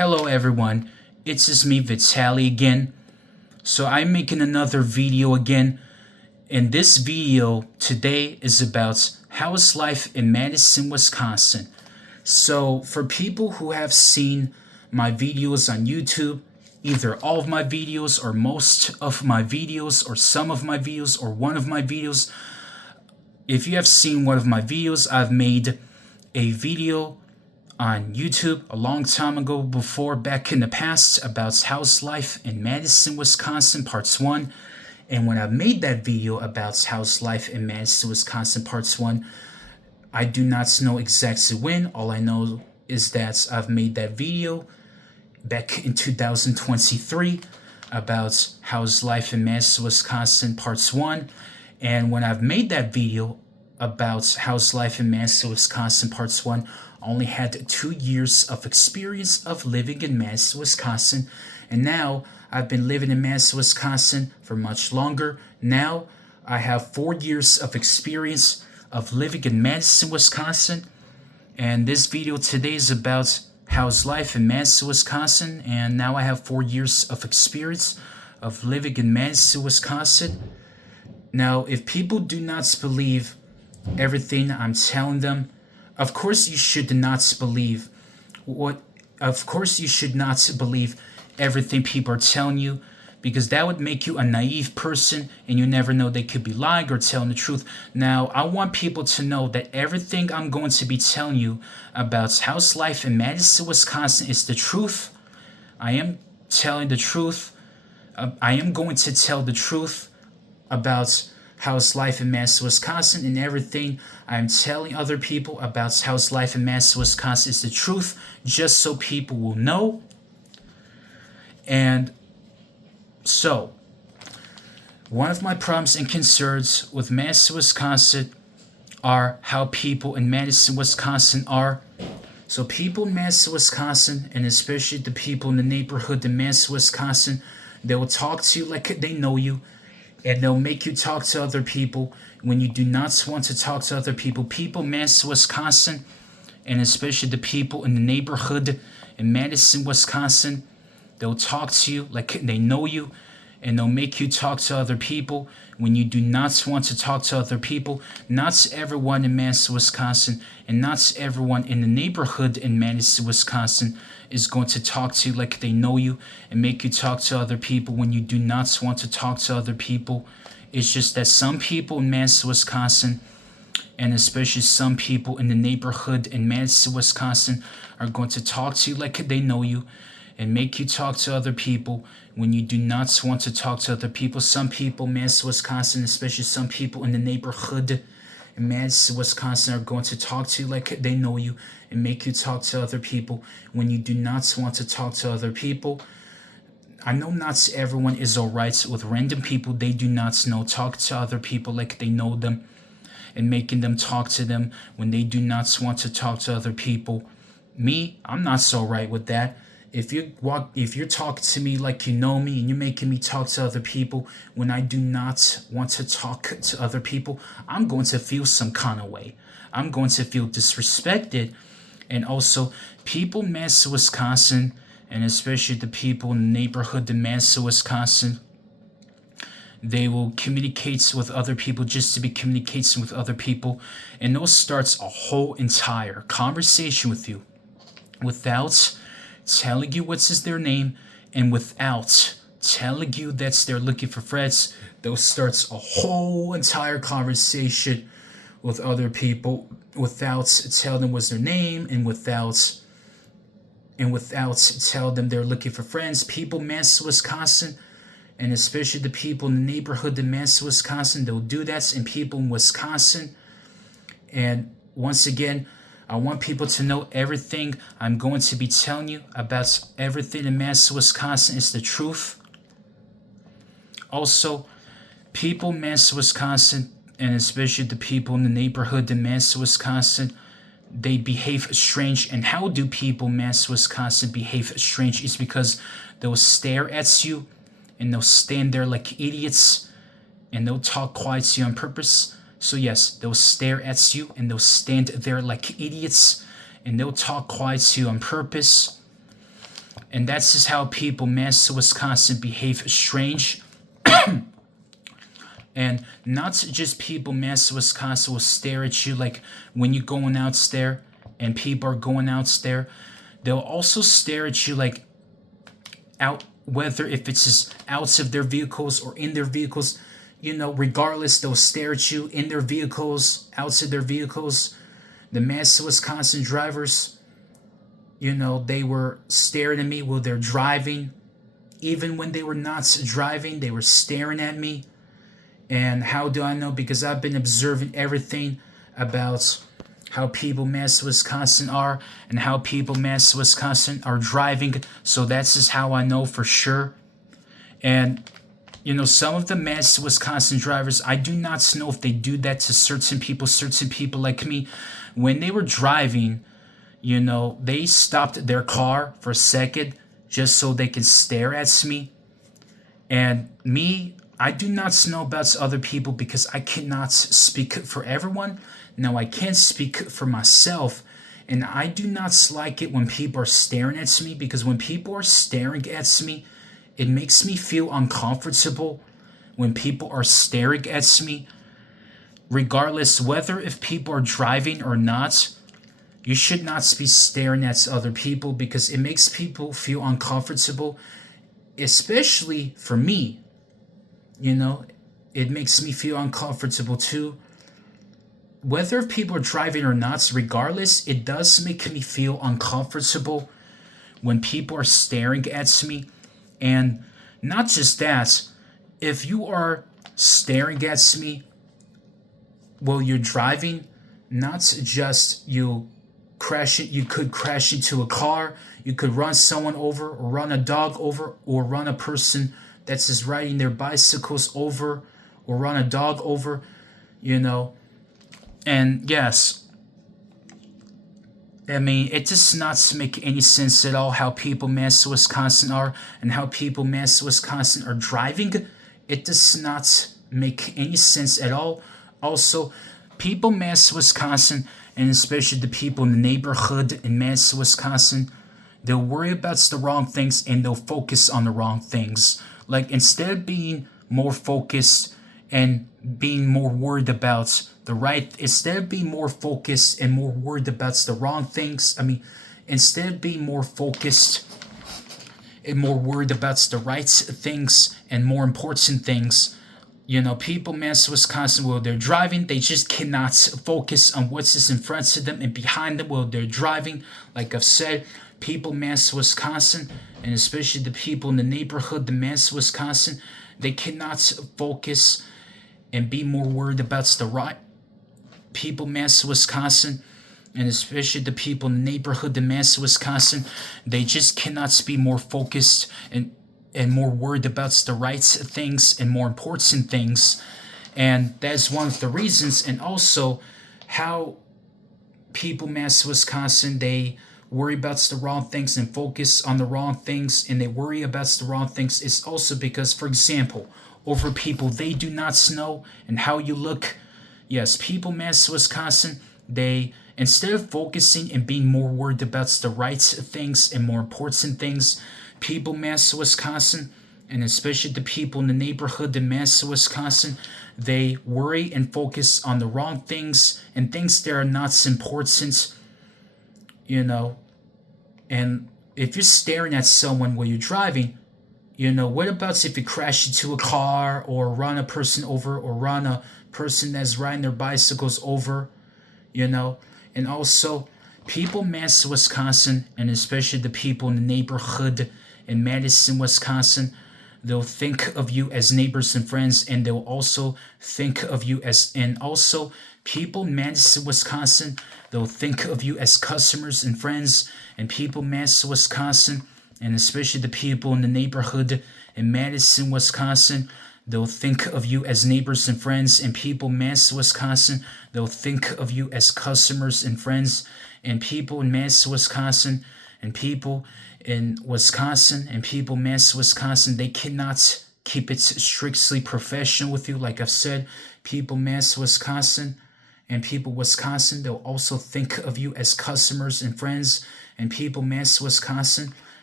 Hello everyone, it's just me Vitali again. So I'm making another video again, and this video today is about how is life in Madison, Wisconsin. So for people who have seen my videos on YouTube, either all of my videos or most of my videos or some of my videos or one of my videos, if you have seen one of my videos, I've made a video on YouTube a long time ago back in the past about house life in Madison, Wisconsin, parts 1. And when I made that video about house life in Madison, Wisconsin, parts 1, I do not know exactly when. All I know is that I've made that video back in 2023 about house life in Madison, Wisconsin, parts 1. And when I've made that video about house life in Madison, Wisconsin, parts 1, I only had 2 years of experience of living in Madison, Wisconsin. And now I've been living in Madison, Wisconsin for much longer. Now I have 4 years of experience of living in Madison, Wisconsin. And this video today is about how's life in Madison, Wisconsin. And now I have 4 years of experience of living in Madison, Wisconsin. Now, if people do not believe everything I'm telling them, of course you should not believe everything people are telling you, because that would make you a naive person and you never know, they could be lying or telling the truth. Now, I want people to know that everything I'm going to be telling you about house life in Madison, Wisconsin is the truth. I am telling the truth. I am going to tell the truth about how's life in Madison, Wisconsin, and everything I'm telling other people about how's life in Madison, Wisconsin is the truth, just so people will know. And so, one of my problems and concerns with Madison, Wisconsin are how people in Madison, Wisconsin are. So people in Madison, Wisconsin, and especially the people in the neighborhood in Madison, Wisconsin, they will talk to you like they know you. And they'll make you talk to other people when you do not want to talk to other people. People in Madison, Wisconsin, and especially the people in the neighborhood in Madison, Wisconsin, they'll talk to you like they know you, and they'll make you talk to other people when you do not want to talk to other people. Not everyone in Madison, Wisconsin, and not everyone in the neighborhood in Madison, Wisconsin is going to talk to you like they know you and make you talk to other people when you do not want to talk to other people. It's just that some people in Madison, Wisconsin, and especially some people in the neighborhood in Madison, Wisconsin, are going to talk to you like they know you and make you talk to other people when you do not want to talk to other people. Some people in Madison, Wisconsin, especially some people in the neighborhood in Madison, Wisconsin, are going to talk to you like they know you and make you talk to other people when you do not want to talk to other people. I know not everyone is alright with random people they do not know talk to other people like they know them and making them talk to them when they do not want to talk to other people. Me, I'm not so right with that. If you're talking to me like you know me and you're making me talk to other people when I do not want to talk to other people, I'm going to feel some kind of way. I'm going to feel disrespected. And also, people in Madison, Wisconsin, and especially the people in the neighborhood in Madison, Wisconsin, they will communicate with other people just to be communicating with other people. And those starts a whole entire conversation with you without telling you what's their name and without telling you that they're looking for friends. Those starts a whole entire conversation with other people without telling them what's their name and without telling them they're looking for friends. People in Madison, Wisconsin, and especially the people in the neighborhood in Madison, Wisconsin, they'll do that. And people in Wisconsin, and once again, I want people to know everything I'm going to be telling you about everything in Madison, Wisconsin is the truth. Also, people in Madison, Wisconsin, and especially the people in the neighborhood in Madison, Wisconsin, they behave strange. And how do people in Madison, Wisconsin behave strange? Is because they'll stare at you and they'll stand there like idiots and they'll talk quiet to you on purpose. So yes, they'll stare at you and they'll stand there like idiots and they'll talk quiet to you on purpose. And that's just how people in Madison, Wisconsin behave strange. And not just people in Madison, Wisconsin will stare at you like when you're going out there and people are going out there. They'll also stare at you like out, whether if it's just out of their vehicles or in their vehicles, regardless, they'll stare at you in their vehicles, out of their vehicles. The Madison, Wisconsin drivers, they were staring at me while they're driving. Even when they were not driving, they were staring at me. And how do I know? Because I've been observing everything about how people in Madison, Wisconsin are and how people in Madison, Wisconsin are driving. So that's just how I know for sure. And, some of the Madison, Wisconsin drivers, I do not know if they do that to certain people like me. When they were driving, they stopped their car for a second just so they can stare at me. And me, I do not know about other people because I cannot speak for everyone. Now, I can speak for myself, and I do not like it when people are staring at me, because when people are staring at me, it makes me feel uncomfortable when people are staring at me. Regardless whether if people are driving or not, you should not be staring at other people because it makes people feel uncomfortable, especially for me. It makes me feel uncomfortable too. Whether if people are driving or not, regardless, it does make me feel uncomfortable when people are staring at me. And not just that, if you are staring at me while you're driving, not just you could crash into a car, you could run someone over or run a dog over or run a person that's just riding their bicycles over or run a dog over, And yes, I mean, it does not make any sense at all how people in Madison, Wisconsin are and how people in Madison, Wisconsin are driving. It does not make any sense at all. Also, people in Madison, Wisconsin, and especially the people in the neighborhood in Madison, Wisconsin, they'll worry about the wrong things and they'll focus on the wrong things. Like, instead of being more focused and being more worried about instead of being more focused and more worried about the wrong things, instead of being more focused and more worried about the right things and more important things, people in Madison, Wisconsin, while they're driving, they just cannot focus on what's just in front of them and behind them while they're driving. Like I've said, people in Madison, Wisconsin, and especially the people in the neighborhood, the Madison, Wisconsin, they cannot focus and be more worried about the right people in Madison, Wisconsin, and especially the people in the neighborhood, the Madison, Wisconsin, they just cannot be more focused and more worried about the right things and more important things. And that's one of the reasons. And also how people in Madison, Wisconsin, they worry about the wrong things and focus on the wrong things, and they worry about the wrong things is also because, for example, over people they do not know and how you look. Yes, people in Madison, Wisconsin, they, instead of focusing and being more worried about the right things and more important things, people in Madison, Wisconsin, and especially the people in the neighborhood in Madison, Wisconsin, they worry and focus on the wrong things and things that are not important, And if you're staring at someone while you're driving, what about if you crash into a car or run a person over or run a person that's riding their bicycles over, And also, people in Madison, Wisconsin, and especially the people in the neighborhood in Madison, Wisconsin, they'll think of you as neighbors and friends, and they'll also think of you as, and also people in Madison, Wisconsin, they'll think of you as customers and friends, and people in Madison, Wisconsin, and especially the people in the neighborhood in Madison, Wisconsin, they'll think of you as neighbors and friends, and people in Madison, Wisconsin, they'll think of you as customers and friends, and people in Madison, Wisconsin, and people in Wisconsin, and people in Madison, Wisconsin, they cannot keep it strictly professional with you. Like I've said, people in Madison, Wisconsin, and people in Wisconsin, they'll also think of you as customers and friends, and people in Madison, Wisconsin,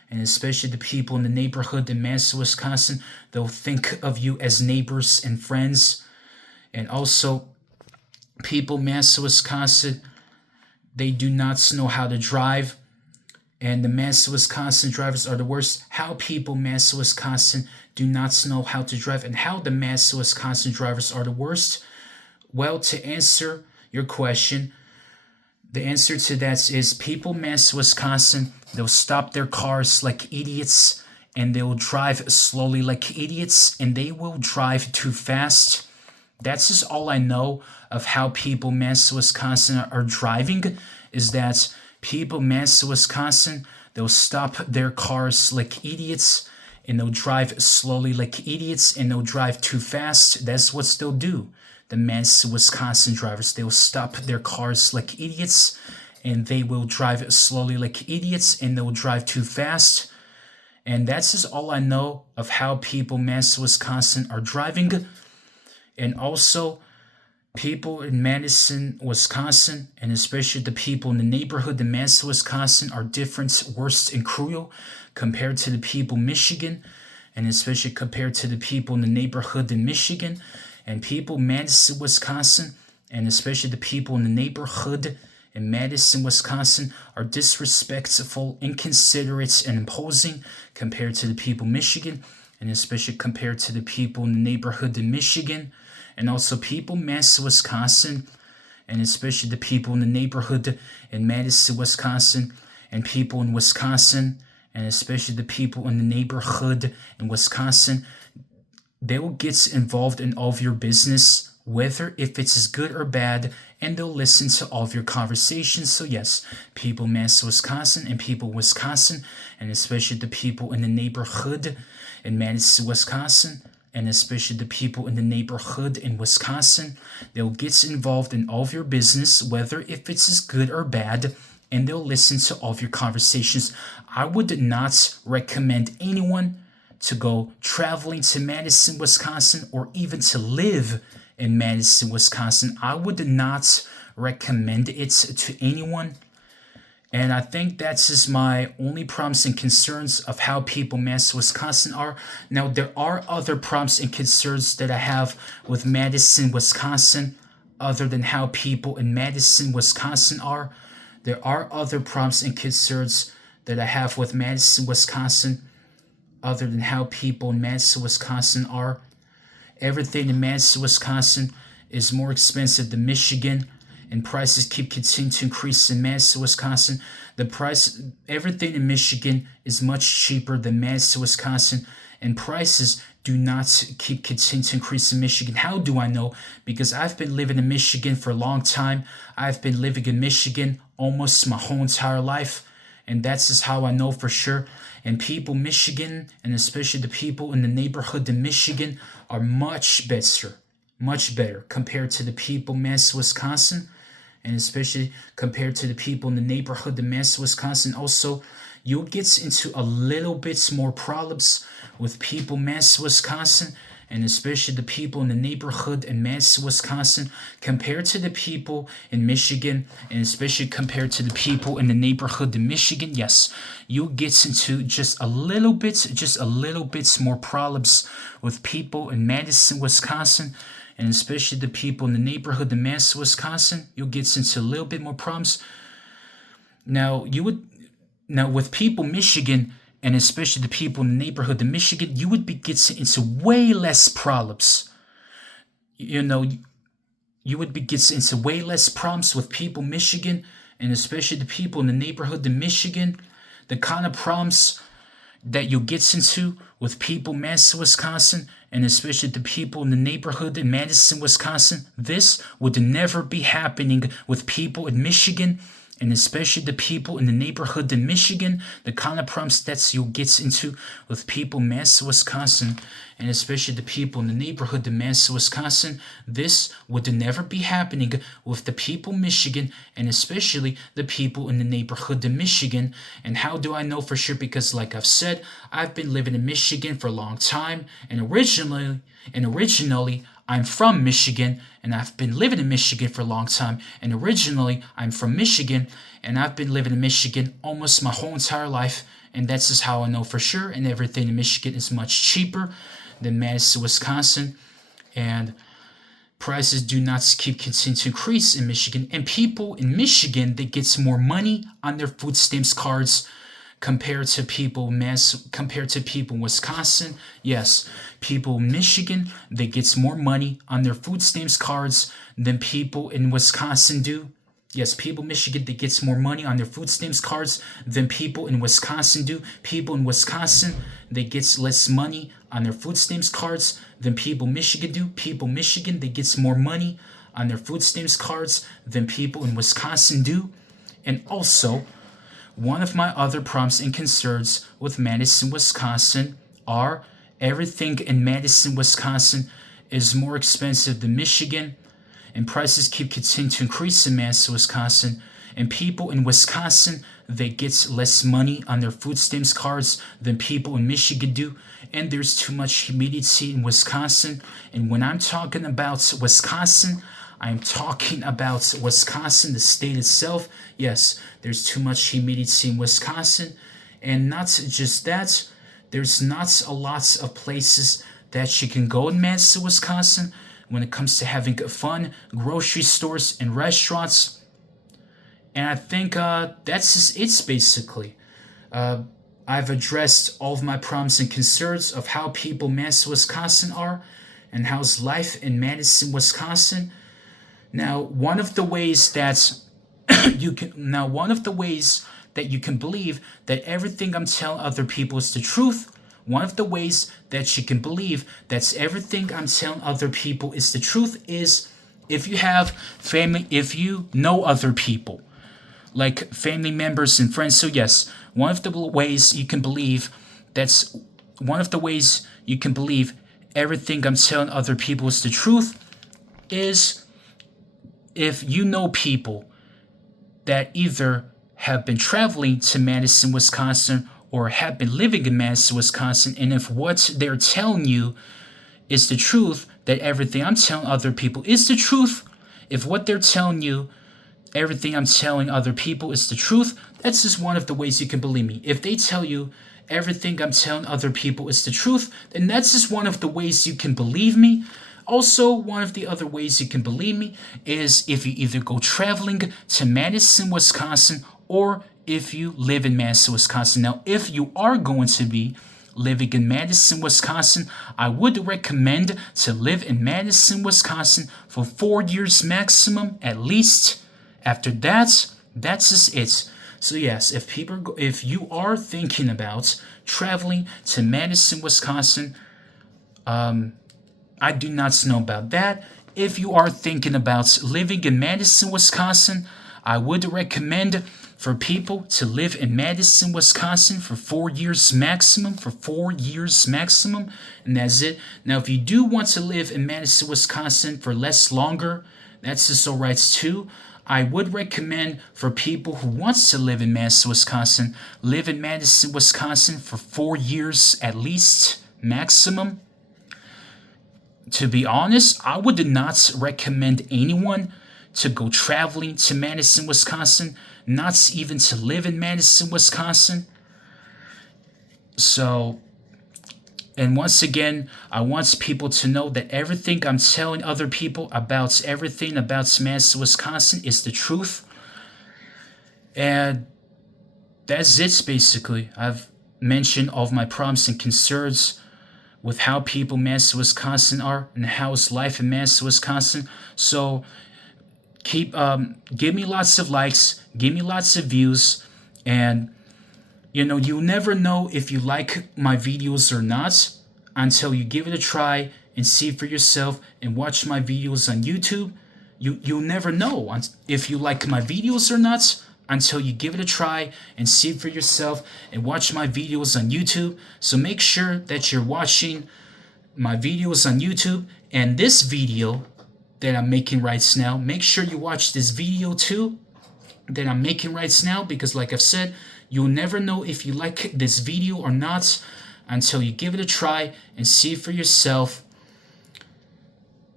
and especially the people in the neighborhood in Madison, Wisconsin. They'll think of you as neighbors and friends. And also, people in Madison, Wisconsin, they do not know how to drive. And the Madison, Wisconsin drivers are the worst. How people in Madison, Wisconsin do not know how to drive, and how the Madison, Wisconsin drivers are the worst. Well, to answer your question, the answer to that is people in Madison, Wisconsin, they'll stop their cars like idiots, and they'll drive slowly like idiots, and they will drive too fast. That's just all I know of how people in Madison, Wisconsin are driving, is that people in Madison, Wisconsin, they'll stop their cars like idiots, and they'll drive slowly like idiots, and they'll drive too fast. That's what they'll do. The Madison, Wisconsin drivers, they'll stop their cars like idiots, and they will drive slowly like idiots, and they'll drive too fast. And that's just all I know of how people in Madison, Wisconsin are driving. And also, people in Madison, Wisconsin, and especially the people in the neighborhood in Madison, Wisconsin, are different, worse, and cruel compared to the people in Michigan, and especially compared to the people in the neighborhood in Michigan. And people in Madison, Wisconsin, and especially the people in the neighborhood in Madison, Wisconsin, are disrespectful, inconsiderate, and imposing compared to the people in Michigan, and especially compared to the people in the neighborhood in Michigan. And also people in Madison, Wisconsin, and especially the people in the neighborhood in Madison, Wisconsin, and people in Wisconsin, and especially the people in the neighborhood in Wisconsin, they will get involved in all of your business, whether if it's good or bad, and they'll listen to all of your conversations. So yes, people in Madison, Wisconsin, and people in Wisconsin, and especially the people in the neighborhood in Madison, Wisconsin, and especially the people in the neighborhood in Wisconsin, they'll get involved in all of your business, whether if it's good or bad, and they'll listen to all of your conversations. I would not recommend anyone to go traveling to Madison, Wisconsin, or even to live in Madison, Wisconsin. I would not recommend it to anyone. And I think that's just my only problems and concerns of how people in Madison, Wisconsin are. Now, there are other problems and concerns that I have with Madison, Wisconsin, other than how people in Madison, Wisconsin are. There are other problems and concerns that I have with Madison, Wisconsin, other than how people in Madison, Wisconsin are. Everything in Madison, Wisconsin is more expensive than Michigan, and prices keep continuing to increase in Madison, Wisconsin. Everything in Michigan is much cheaper than Madison, Wisconsin, and prices do not keep continuing to increase in Michigan. How do I know? Because I've been living in Michigan for a long time. I've been living in Michigan almost my whole entire life, and that's just how I know for sure. And people in Michigan, and especially the people in the neighborhood in Michigan, are much better compared to the people in Madison, Wisconsin, and especially compared to the people in the neighborhood in Madison, Wisconsin. Also, you'll get into a little bit more problems with people in Madison, Wisconsin, and especially the people in the neighborhood in Madison, Wisconsin, compared to the people in Michigan, and especially compared to the people in the neighborhood in Michigan. Yes, you'll get into just a little bit more problems with people in Madison, Wisconsin, and especially the people in the neighborhood in Madison, Wisconsin. You'll get into a little bit more problems. Now, with people in Michigan, and especially the people in the neighborhood in Michigan, you would be getting into way less problems. You would be getting into way less problems with people in Michigan, and especially the people in the neighborhood in Michigan. The kind of problems that you'll get into with people in Madison, Wisconsin, and especially the people in the neighborhood in Madison, Wisconsin, this would never be happening with people in Michigan, and especially the people in the neighborhood in Michigan. The kind of problems that you'll get into with people in Madison, Wisconsin, and especially the people in the neighborhood in Madison, Wisconsin, this would never be happening with the people in Michigan, and especially the people in the neighborhood in Michigan. And how do I know for sure? Because like I've said, I've been living in Michigan for a long time, and originally I'm from Michigan, and I've been living in Michigan for a long time. And originally, I'm from Michigan, and I've been living in Michigan almost my whole entire life. And that's just how I know for sure. And everything in Michigan is much cheaper than Madison, Wisconsin. And prices do not continue to increase in Michigan. And people in Michigan, they get more money on their food stamps cards compared to people in Wisconsin. Yes, people in Michigan, they get more money on their food stamps cards than people in Wisconsin do. Yes, people in Michigan, they get more money on their food stamps cards than people in Wisconsin do. People in Wisconsin, they get less money on their food stamps cards than people in Michigan do. People in Michigan, they get more money on their food stamps cards than people in Wisconsin do. And also, one of my other problems and concerns with Madison, Wisconsin are everything in Madison, Wisconsin is more expensive than Michigan, and prices keep continuing to increase in Madison, Wisconsin, and people in Wisconsin, they get less money on their food stamps cards than people in Michigan do, and there's too much humidity in Wisconsin. And when I'm talking about Wisconsin, I'm talking about Wisconsin, the state itself. Yes, there's too much humidity in Wisconsin. And not just that, there's not a lot of places that you can go in Madison, Wisconsin when it comes to having fun, grocery stores and restaurants. And I think that's just it, basically. I've addressed all of my problems and concerns of how people in Madison, Wisconsin are and how's life in Madison, Wisconsin. Now, one of the ways that you can believe that everything I'm telling other people is the truth. One of the ways that you can believe that everything I'm telling other people is the truth is if you have family, if you know other people, like family members and friends. So yes, one of the ways you can believe everything I'm telling other people is the truth is if you know people that either have been traveling to Madison, Wisconsin, or have been living in Madison, Wisconsin, and if what they're telling you is the truth, that everything I'm telling other people is the truth, if what they're telling you, everything I'm telling other people is the truth, that's just one of the ways you can believe me. If they tell you everything I'm telling other people is the truth, then that's just one of the ways you can believe me. Also, one of the other ways you can believe me is if you either go traveling to Madison, Wisconsin, or if you live in Madison, Wisconsin. Now, if you are going to be living in Madison, Wisconsin, I would recommend to live in Madison, Wisconsin for 4 years maximum, at least. After that, that's just it. So yes, if you are thinking about traveling to Madison, Wisconsin, I do not know about that. If you are thinking about living in Madison, Wisconsin, I would recommend for people to live in Madison, Wisconsin for 4 years maximum, and that's it. Now, if you do want to live in Madison, Wisconsin for longer, that's just all right too. I would recommend for people who wants to live in Madison, Wisconsin, live in Madison, Wisconsin for 4 years at least, maximum. To be honest, I would not recommend anyone to go traveling to Madison, Wisconsin, not even to live in Madison, Wisconsin. So, and once again, I want people to know that everything I'm telling other people about everything about Madison, Wisconsin is the truth. And that's it, basically. I've mentioned all of my problems and concerns with how people in Madison, Wisconsin are and how's life in Madison, Wisconsin. So give me lots of likes, give me lots of views, and you'll never know if you like my videos or not until you give it a try and see for yourself and watch my videos on YouTube. You'll never know if you like my videos or not until you give it a try and see for yourself and watch my videos on YouTube. So make sure that you're watching my videos on YouTube, and this video that I'm making right now, make sure you watch this video too that I'm making right now, because like I've said, you'll never know if you like this video or not until you give it a try and see for yourself.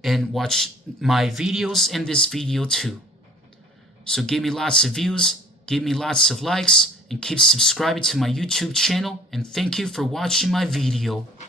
and watch my videos and this video too. So give me lots of views, give me lots of likes, and keep subscribing to my YouTube channel, and thank you for watching my video.